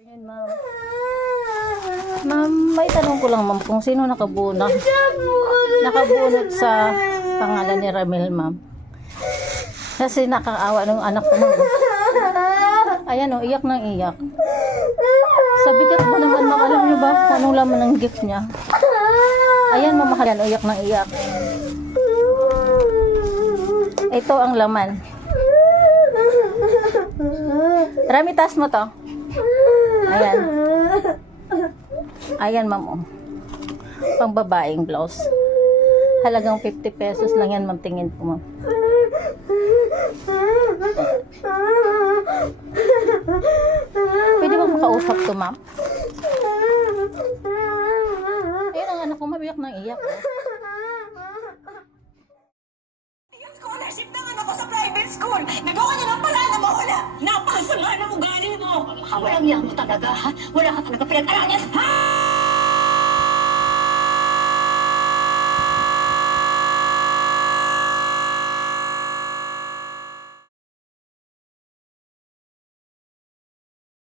Ayun, ma'am. Ma'am, may tanong ko lang, ma'am, kung sino nakabunot sa pangalan ni Ramil, ma'am. Kasi nakakaawa ng anak ko, ma'am. Ayan, oh, iyak ng iyak. Sa bigat ba naman, ma'am, alam niyo ba kung anong laman ng gift niya? Ayan, ma'am, yan, oh, iyak ng iyak. Ito ang laman. Rami, taas mo to. Ayan. Ayan, ma'am, oh. Pang babaeng blouse. Halagang 50 pesos lang yan, ma'am. Tingin po, ma'am. Pwede bang makausap to, ma'am? Ayun ang anak ko, mabiyak ng iyak, oh. Yung scholarship ng anak ko sa private school, nagawa niya ng paraan na mawala. Napakasama ng ugali mo. Walang yan mo talaga, ha? Wala ka talaga pinag-aralan, ha?